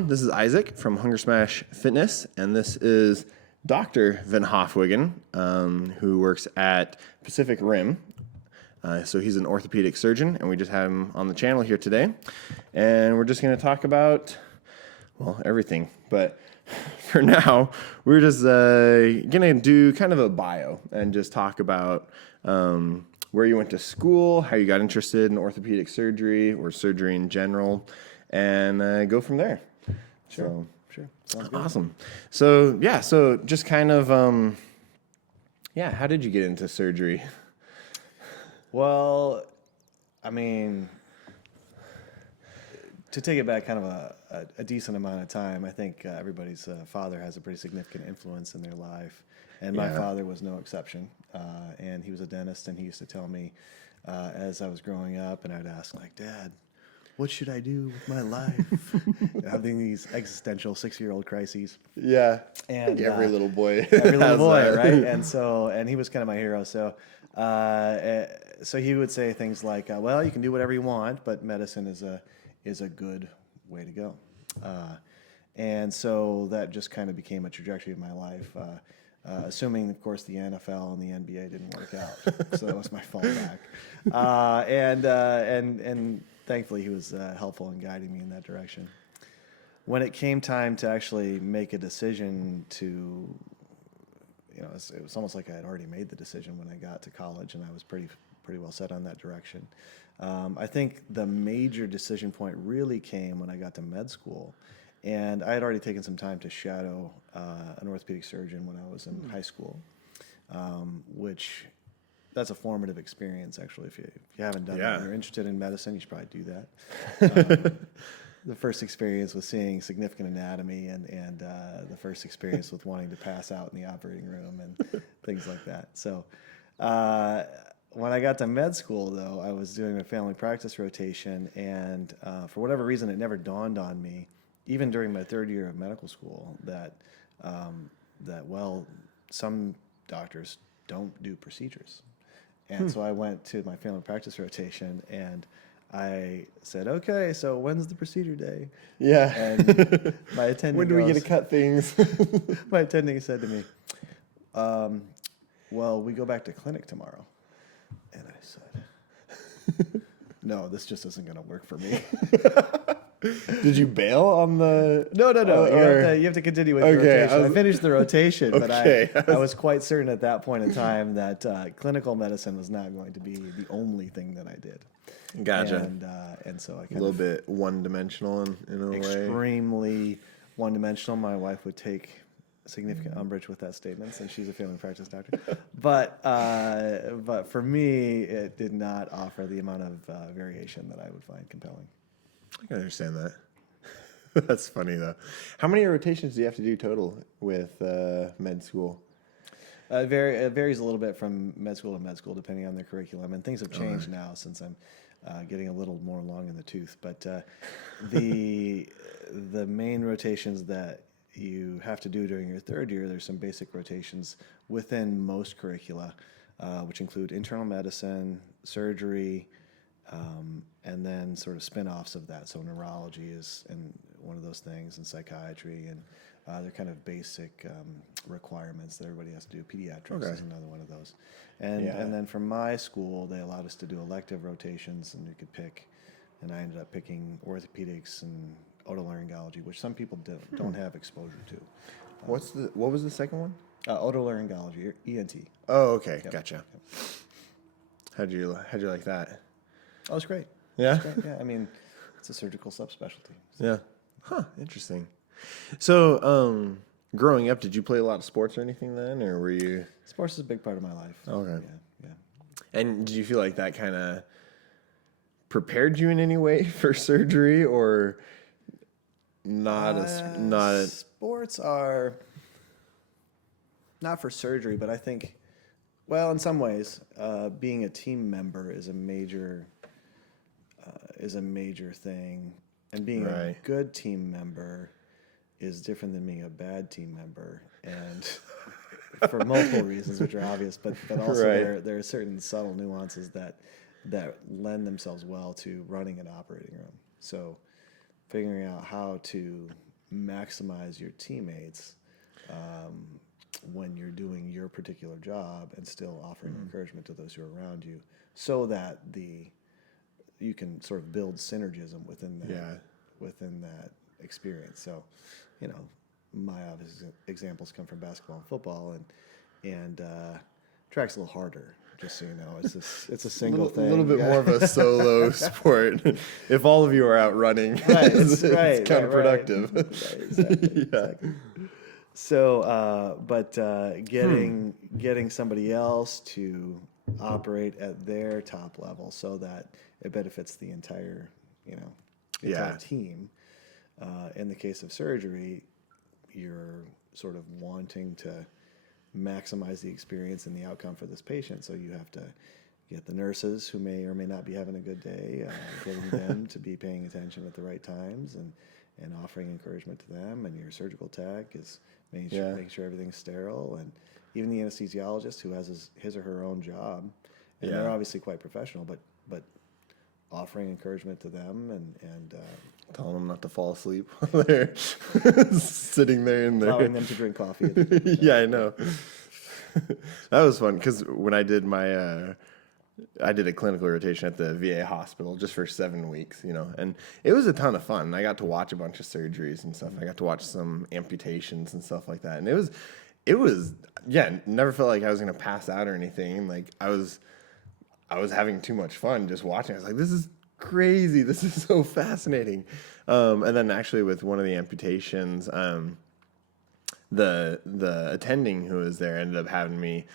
everyone. This is Isaac from Hunger Smash Fitness, and this is Dr. Van Hofwegan, who works at Pacific Rim. So he's an orthopedic surgeon, and we just had him on the channel here today. And we're just going to talk about, well, everything. But for now, we're just going to do kind of a bio and just talk about where you went to school, how you got interested in orthopedic surgery or surgery in general, and go from there. Sure. Sounds good. Awesome. So just kind of, how did you get into surgery? Well, I mean, to take it back kind of a decent amount of time, I think everybody's father has a pretty significant influence in their life. And my father was no exception. And he was a dentist, and he used to tell me as I was growing up, and I'd ask, like, Dad, what should I do with my life? Having these existential 6-year-old crises. Yeah, And every little boy. Every little boy, right? And he was kind of my hero. So he would say things like, well, you can do whatever you want, but medicine is a good way to go. And so that just kind of became a trajectory of my life. Assuming, of course, the NFL and the NBA didn't work out, so that was my fallback. And thankfully, he was helpful in guiding me in that direction. When it came time to actually make a decision to, it was almost like I had already made the decision when I got to college, and I was pretty well set on that direction. I think the major decision point really came when I got to med school. And I had already taken some time to shadow an orthopedic surgeon when I was in high school, which that's a formative experience, actually. If you haven't done that and you're interested in medicine, you should probably do that. The first experience was seeing significant anatomy and the first experience with wanting to pass out in the operating room and things like that. So when I got to med school, though, I was doing a family practice rotation, and for whatever reason, it never dawned on me, even during my third year of medical school, that some doctors don't do procedures. And so I went to my family practice rotation, and I said, okay, so when's the procedure day? Yeah. And my attending when do we get to cut things? My attending said to me, well, we go back to clinic tomorrow. And I said, no, this just isn't going to work for me. Did you bail on the... No. You have to continue with the rotation. I finished the rotation, but I was quite certain at that point in time that clinical medicine was not going to be the only thing that I did. Gotcha. And so I kind of... A little bit one-dimensional in a way. Extremely one-dimensional. My wife would take significant umbrage with that statement, since she's a family practice doctor. But for me, it did not offer the amount of variation that I would find compelling. I can understand that. That's funny, though. How many rotations do you have to do total with med school? It varies a little bit from med school to med school, depending on their curriculum. And things have changed now since I'm getting a little more long in the tooth. But the main rotations that you have to do during your third year, there's some basic rotations within most curricula, which include internal medicine, surgery, and then sort of spin-offs of that. So neurology is one of those things, and psychiatry, and they're kind of basic requirements that everybody has to do. Pediatrics is another one of those. And then from my school, they allowed us to do elective rotations, and you could pick, and I ended up picking orthopedics and otolaryngology, which some people don't have exposure to. What was the second one? Otolaryngology, ENT. Oh, okay, Yep. Gotcha. How'd you like that? Oh, it's great. Yeah? It's great. Yeah, I mean, it's a surgical subspecialty. So. Yeah. Huh, interesting. So, growing up, did you play a lot of sports or anything then, or were you... Sports is a big part of my life. Okay. Yeah. And did you feel like that kind of prepared you in any way for surgery, or not? Sports are not for surgery, but I think, well, in some ways, being a team member is a major thing, and being a good team member is different than being a bad team member, and for multiple reasons, which are obvious, but also there are certain subtle nuances that lend themselves well to running an operating room. So figuring out how to maximize your teammates when you're doing your particular job and still offering encouragement to those who are around you, so that you can sort of build synergism within that experience. So, my obvious examples come from basketball and football, and track's a little harder. Just so you know, it's a single thing. A little bit more of a solo sport. If all of you are out running, it's counterproductive. Right, exactly. Yeah. Exactly. So, but getting somebody else to operate at their top level so that it benefits the entire team. In the case of surgery, you're sort of wanting to maximize the experience and the outcome for this patient. So you have to get the nurses who may or may not be having a good day, getting them to be paying attention at the right times and offering encouragement to them. And your surgical tech is making sure everything's sterile. And even the anesthesiologist who has his or her own job. And they're obviously quite professional, but offering encouragement to them and telling them not to fall asleep while they're sitting there in there. Allowing them to drink coffee. Yeah, I know. That was fun because when I did I did a clinical rotation at the VA hospital just for 7 weeks, and it was a ton of fun. I got to watch a bunch of surgeries and stuff. I got to watch some amputations and stuff like that. And it was never felt like I was going to pass out or anything. Like I was having too much fun just watching. I was like, this is crazy. This is so fascinating. And then actually with one of the amputations, the attending who was there ended up having me,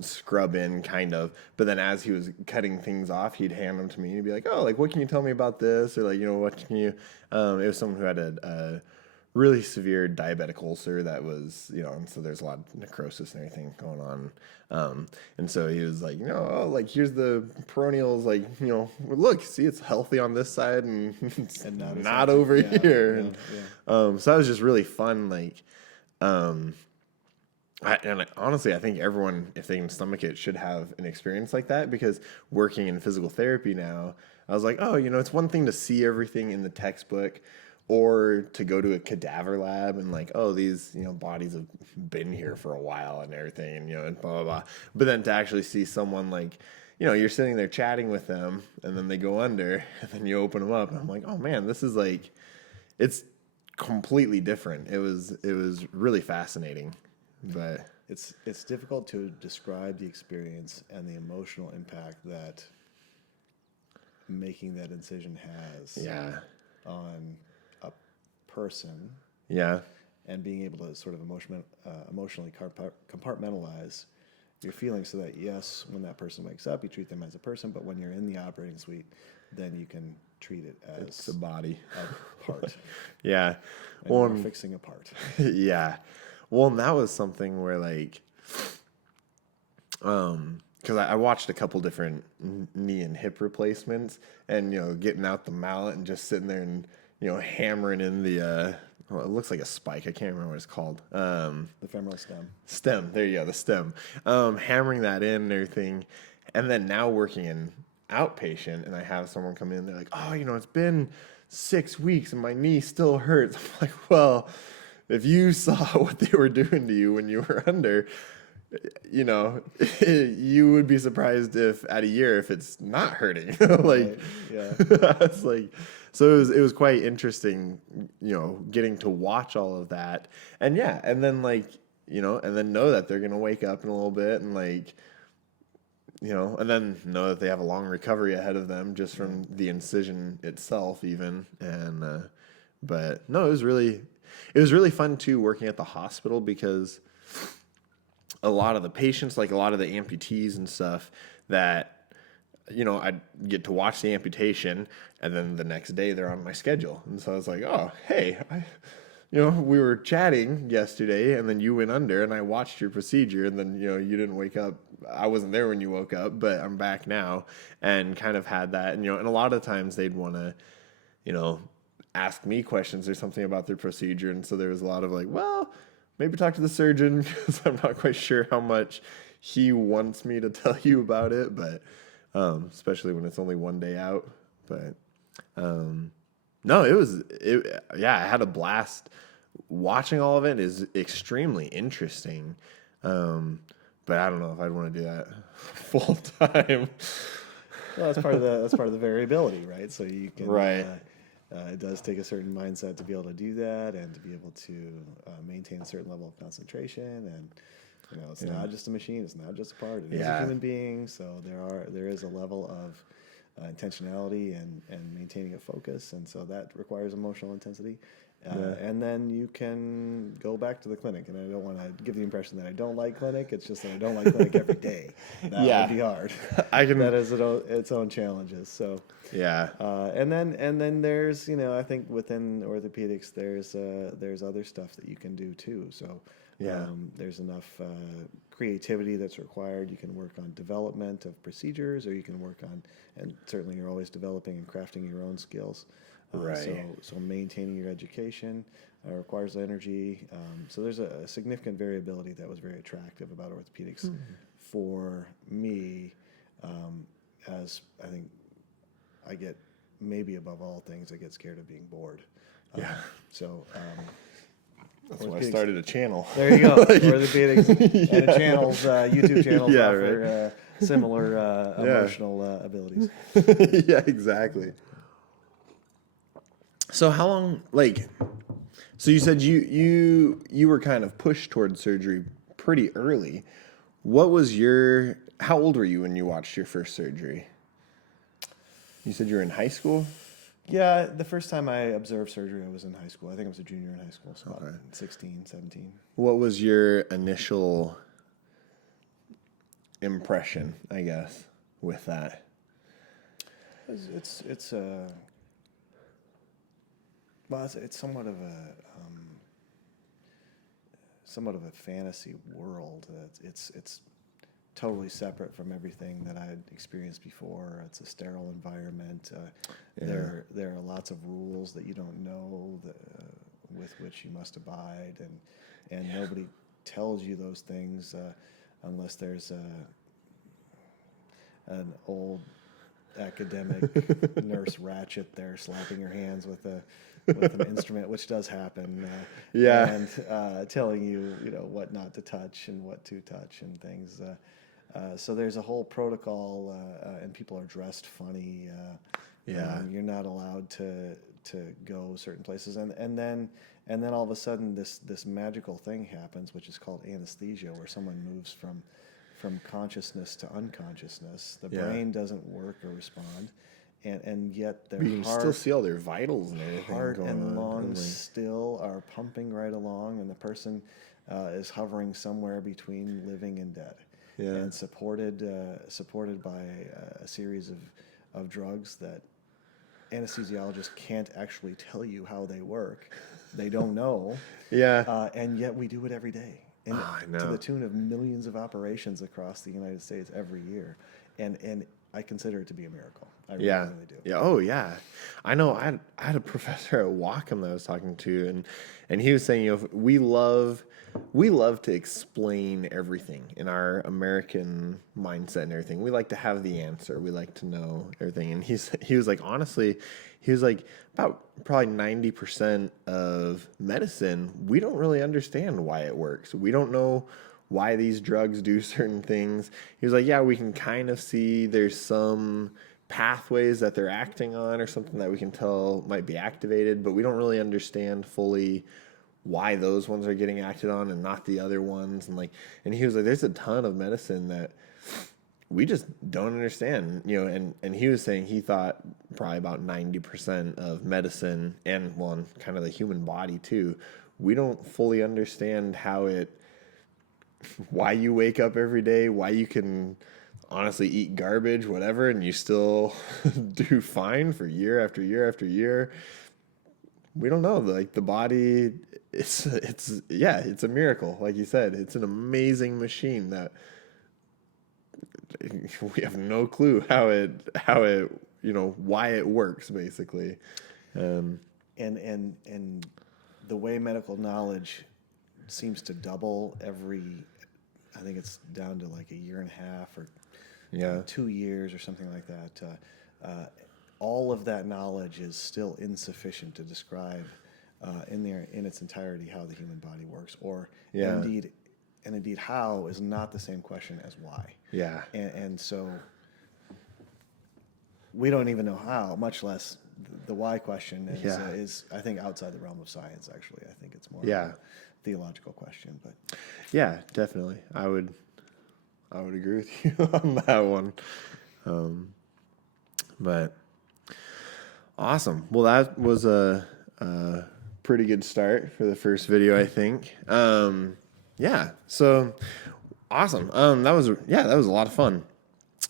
scrub in kind of. But then as he was cutting things off, he'd hand them to me and he'd be like, oh, like, what can you tell me about this? Or like, what can you, it was someone who had a really severe diabetic ulcer that was, and so there's a lot of necrosis and everything going on. And so he was like, like, here's the peroneals, like, look, see, it's healthy on this side and it's not over here. So that was just really fun. Like, honestly, I think everyone, if they can stomach it, should have an experience like that, because working in physical therapy now, I was like, oh, it's one thing to see everything in the textbook, or to go to a cadaver lab and like, oh, these, bodies have been here for a while and everything, and blah, blah, blah. But then to actually see someone like, you're sitting there chatting with them and then they go under and then you open them up. And I'm like, oh man, this is like, it's completely different. It was really fascinating, but it's difficult to describe the experience and the emotional impact that making that incision has on a person. Yeah. And being able to sort of emotionally compartmentalize your feelings so that, yes, when that person wakes up, you treat them as a person, but when you're in the operating suite, then you can treat it as it's a body. A part. Yeah. And you're fixing a part. Yeah. Well, and that was something where like, because I watched a couple different knee and hip replacements, and getting out the mallet and just sitting there and hammering in the it looks like a spike. I can't remember what it's called. The femoral stem. Stem. There you go. The stem. Hammering that in and everything, and then now working in outpatient, and I have someone come in. They're like, oh, it's been 6 weeks and my knee still hurts. I'm like, well, if you saw what they were doing to you when you were under, you would be surprised if at a year if it's not hurting. Like, it's like, so it was quite interesting, getting to watch all of that, and and then like, and then know that they're gonna wake up in a little bit, and like, and then know that they have a long recovery ahead of them just from the incision itself, even, and but no, it was really fun too working at the hospital, because a lot of the patients, like a lot of the amputees and stuff, that I'd get to watch the amputation, and then the next day they're on my schedule, and so I was like, oh, hey, we were chatting yesterday, and then you went under, and I watched your procedure, and then you didn't wake up. I wasn't there when you woke up, but I'm back now, and kind of had that, and and a lot of times they'd want to, ask me questions or something about their procedure, and so there was a lot of like, well, maybe talk to the surgeon, because I'm not quite sure how much he wants me to tell you about it, but especially when it's only one day out. But No, yeah, I had a blast. Watching all of it is extremely interesting. But I don't know if I'd want to do that full time. Well, that's part of the variability, right? So you can Right. it does take a certain mindset to be able to do that and to be able to maintain a certain level of concentration. And it's not just a machine; it's not just a part. It is a human being. So there is a level of intentionality and maintaining a focus, and so that requires emotional intensity. And then you can go back to the clinic. And I don't want to give the impression that I don't like clinic. It's just that I don't like clinic every day. That would be hard. That has its own challenges. So Yeah. and then there's I think within orthopedics there's other stuff that you can do too. So there's enough creativity that's required. You can work on development of procedures, or you can work on, and certainly you're always developing and crafting your own skills. Right. So maintaining your education requires energy. So there's a significant variability that was very attractive about orthopedics for me. As I think I get, maybe above all things, I get scared of being bored. So that's why I started a channel. there you go. Orthopedics and a channel's YouTube channels offer similar emotional abilities. Yeah, exactly. So how long, so you said you were kind of pushed towards surgery pretty early. How old were you when you watched your first surgery? You said you were in high school? Yeah, the first time I observed surgery, I was in high school. I think I was a junior in high school, so about 16, 17. What was your initial impression, I guess, with that? It's somewhat of a fantasy world. It's totally separate from everything that I'd experienced before. It's a sterile environment. There are lots of rules that you don't know with which you must abide, and nobody tells you those things unless there's an old academic nurse Ratchet there slapping your hands with an instrument, which does happen. And telling you, what not to touch and what to touch and things. So there's a whole protocol, and people are dressed funny. You're not allowed to go certain places, and then all of a sudden this magical thing happens, which is called anesthesia, where someone moves from consciousness to unconsciousness. The brain doesn't work or respond, and yet their You can still see all their vitals and everything heart going and on. lungs still are pumping right along, and the person is hovering somewhere between living and dead, and supported by a series of drugs that anesthesiologists can't actually tell you how they work. They don't know. And yet we do it every day. And I know. to the tune of millions of operations across the United States every year. And I consider it to be a miracle. I really do. Yeah. Oh, yeah. I know. I had a professor at Wacom that I was talking to, and he was saying, we love to explain everything in our American mindset and everything. We like to have the answer. We like to know everything. And he was like, honestly, he was like, about probably 90% of medicine, we don't really understand why it works. We don't know why these drugs do certain things. He was like, yeah, we can kind of see there's some pathways that they're acting on or something that we can tell might be activated, but we don't really understand fully why those ones are getting acted on and not the other ones. And he was like, there's a ton of medicine that we just don't understand, and he was saying he thought probably about 90% of medicine and kind of the human body too, we don't fully understand why you wake up every day, why you can honestly eat garbage, whatever, and you still do fine for year after year after year. We don't know. Like, the body, it's a miracle. Like you said, it's an amazing machine that we have no clue how it why it works, basically. And the way medical knowledge seems to double I think it's down to like a year and a half or 2 years or something like that. all of that knowledge is still insufficient to describe in its entirety how the human body works, or Yeah. indeed how is not the same question as why. Yeah. And so we don't even know how, much less the why question is I think outside the realm of science. Actually, I think it's more of a theological question. But Yeah, definitely. I would agree with you on that one. But awesome. Well, that was a pretty good start for the first video, I think. Yeah. So awesome. That was a lot of fun.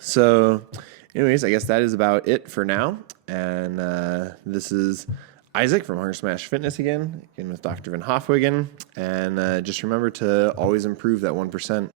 So, anyways, I guess that is about it for now. And this is Isaac from Hunger Smash Fitness again with Dr. Van Hofwegan. And just remember to always improve that 1%.